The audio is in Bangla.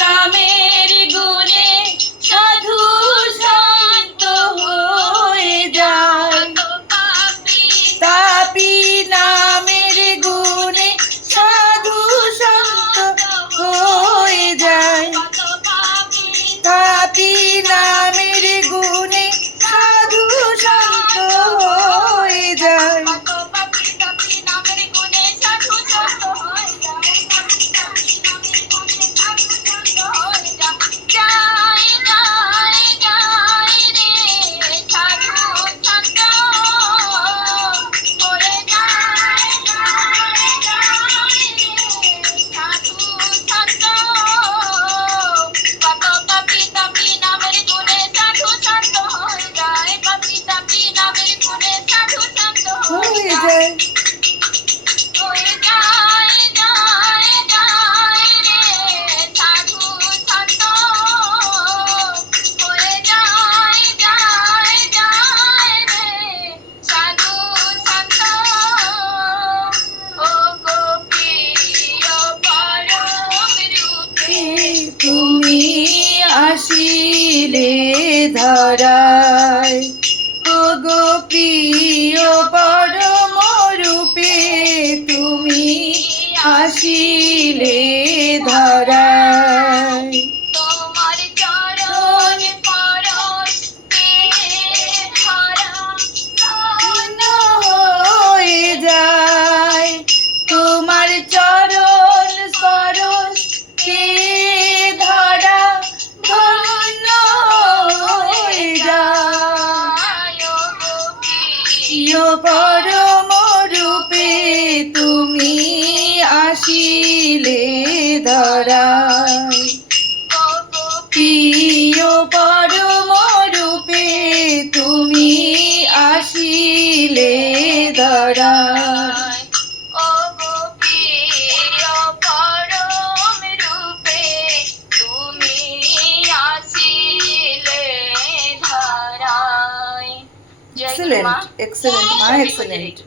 নামের গুণে সাধু শান্ত হয়ে যায়। তাপি নামের গুণে সাধু শান্ত হয়ে যায়। তাপি নামের গুণে সাধু শান্ত হয়ে যায়। তুমি আসিলে ধরায়, ওগো প্রিয় পরম রূপে তুমি আসিলে ধরায়। তোমার চরণ পরশ হয়ে যায়। তোমার চরণ স্পর্শ ধরা ধন্য হয়ে যায়। প্রিয় পরম রূপে তুমি আসিলে ধরায়। প্রিয় পরম রূপে তুমি আসিলে ধরায়। Excellent, excellent, ma, excellent.